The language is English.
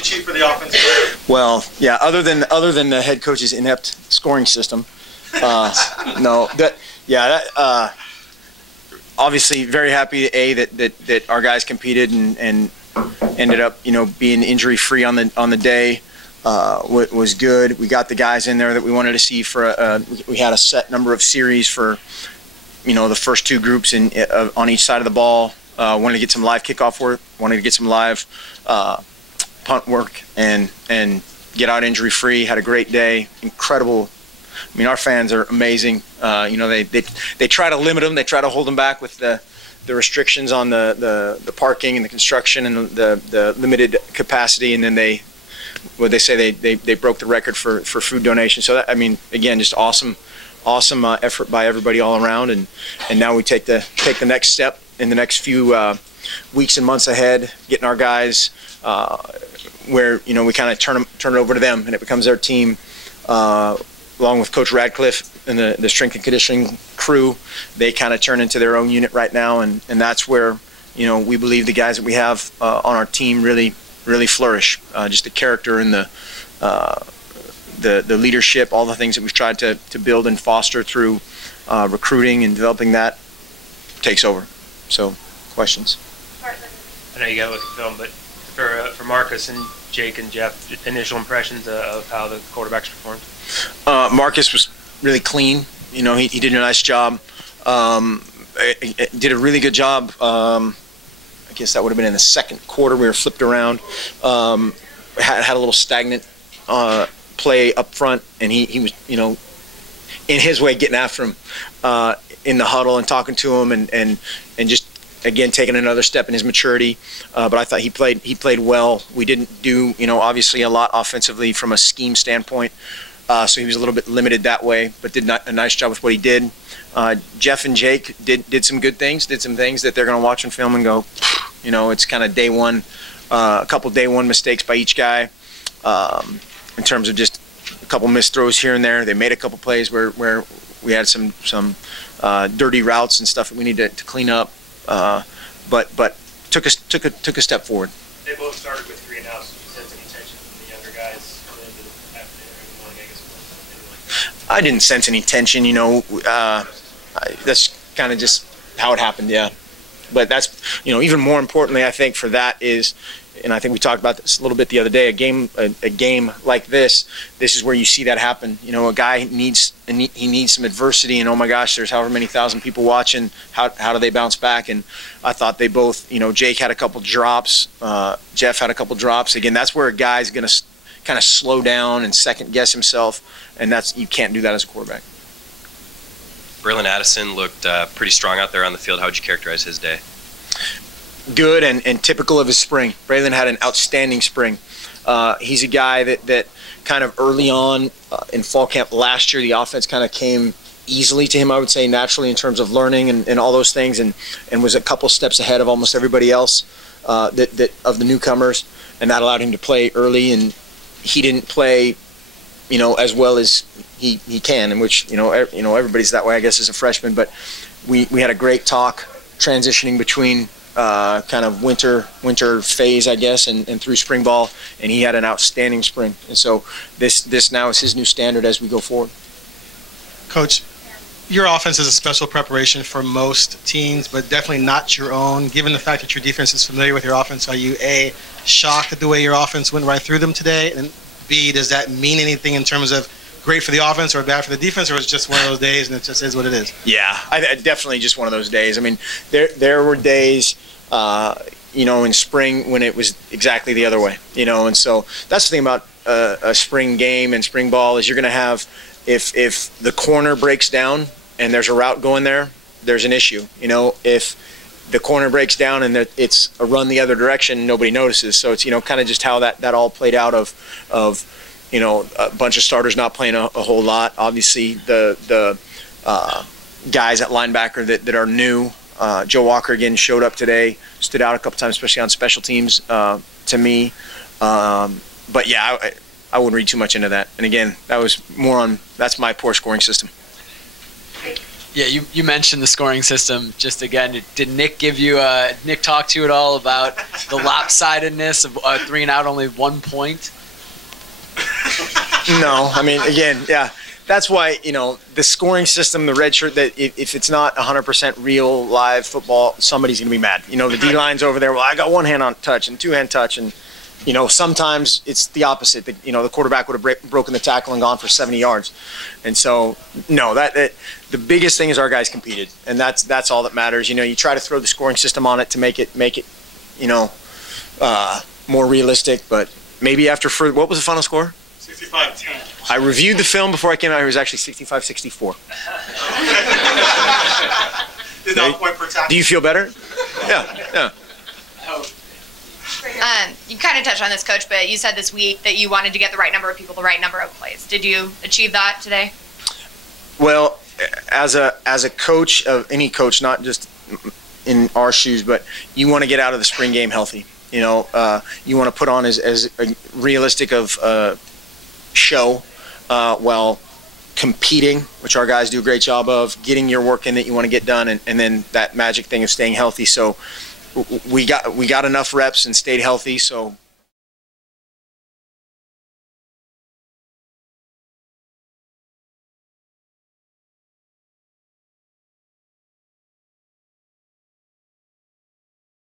achieve for the offense? Well, yeah. Other than the head coach's inept scoring system, no. Obviously, very happy that our guys competed and ended up being injury free on the day. Was good. We got the guys in there that we wanted to see for we had a set number of series for the first two groups on each side of the ball. Wanted to get some live kickoff work, wanted to get some live punt work, and get out injury free. Had a great day. Incredible. I mean, our fans are amazing. They try to limit them. They try to hold them back with the restrictions on the parking and the construction and the limited capacity, and then they broke the record for food donation. So that, I mean, again, just awesome effort by everybody all around, and now we take the next step in the next few weeks and months ahead, getting our guys where we kind of turn it over to them, and it becomes their team, along with Coach Radcliffe and the strength and conditioning crew. They kind of turn into their own unit right now, and that's where we believe the guys that we have on our team really flourish. Just the character and the leadership, all the things that we've tried to build and foster through recruiting and developing that takes over. So, questions? I know you got to look at film, but for Marcus and Jake and Jeff, initial impressions of how the quarterbacks performed? Marcus was really clean. He did a nice job. Did a really good job. I guess that would have been in the second quarter. We were flipped around. Had a little stagnant play up front, and he was, in his way, getting after him in the huddle and talking to him, and just again taking another step in his maturity. But I thought he played well. We didn't do obviously a lot offensively from a scheme standpoint, so he was a little bit limited that way, but did a nice job with what he did. Jeff and Jake did some good things, did some things that they're going to watch on film and go, it's kind of day one, a couple day one mistakes by each guy, in terms of just a couple missed throws here and there. They made a couple plays where we had some dirty routes and stuff that we need to clean up, but took a step forward. They both started with 3 and outs. Did you sense any tension from the younger guys coming into the afternoon or in the morning, I guess? I didn't sense any tension, that's kind of just how it happened, yeah. But that's, even more importantly, I think for that is, and I think we talked about this a little bit the other day, a game like this is where you see that happen. A guy needs some adversity, and oh my gosh, there's however many thousand people watching. How do they bounce back? And I thought they both, Jake had a couple drops, Jeff had a couple drops. Again, that's where a guy's going to kind of slow down and second guess himself, and you can't do that as a quarterback. Braylon Addison looked pretty strong out there on the field. How would you characterize his day? Good and typical of his spring. Braylon had an outstanding spring. He's a guy that kind of early on in fall camp last year, the offense kind of came easily to him, I would say, naturally in terms of learning and all those things, and was a couple steps ahead of almost everybody else of the newcomers, and that allowed him to play early, and he didn't play as well as he can, in which everybody's that way, I guess, as a freshman. But we had a great talk transitioning between kind of winter phase, I guess, and through spring ball, and he had an outstanding spring. And so this now is his new standard as we go forward. Coach, your offense is a special preparation for most teams, but definitely not your own. Given the fact that your defense is familiar with your offense, are you A, shocked at the way your offense went right through them today, and B, does that mean anything in terms of great for the offense or bad for the defense, or is it just one of those days and it just is what it is? Yeah, definitely just one of those days. I mean, there were days, in spring when it was exactly the other way, and so that's the thing about a spring game and spring ball is you're going to have, if the corner breaks down and there's a route going there, there's an issue. If the corner breaks down and it's a run the other direction, nobody notices. So it's kind of just how that all played out of a bunch of starters not playing a whole lot. Obviously, the guys at linebacker that are new. Joe Walker, again, showed up today, stood out a couple times, especially on special teams to me. But, yeah, I wouldn't read too much into that. And, again, that's my poor scoring system. Yeah, you mentioned the scoring system just again. Did Nick give you Nick talk to you at all about the lopsidedness of 3 and out, only 1 point? No, I mean, again, yeah, that's why, the scoring system, the red shirt, that if it's not 100% real live football, somebody's going to be mad. The D-line's over there, well, I got one hand on touch and two hand touch, and sometimes it's the opposite. The quarterback would have broken the tackle and gone for 70 yards. And so, no, that the biggest thing is our guys competed, and that's all that matters. You try to throw the scoring system on it to make it more realistic, but maybe what was the final score? 65-10. I reviewed the film before I came out here. It was actually 65-64. Did not point per tackle. Do you feel better? Yeah. You kind of touched on this, Coach, but you said this week that you wanted to get the right number of people, the right number of plays. Did you achieve that today? Well, as a coach, of any coach, not just in our shoes, but you want to get out of the spring game healthy. You want to put on as realistic of show while competing, which our guys do a great job of, getting your work in that you want to get done, and then that magic thing of staying healthy. So we got enough reps and stayed healthy, so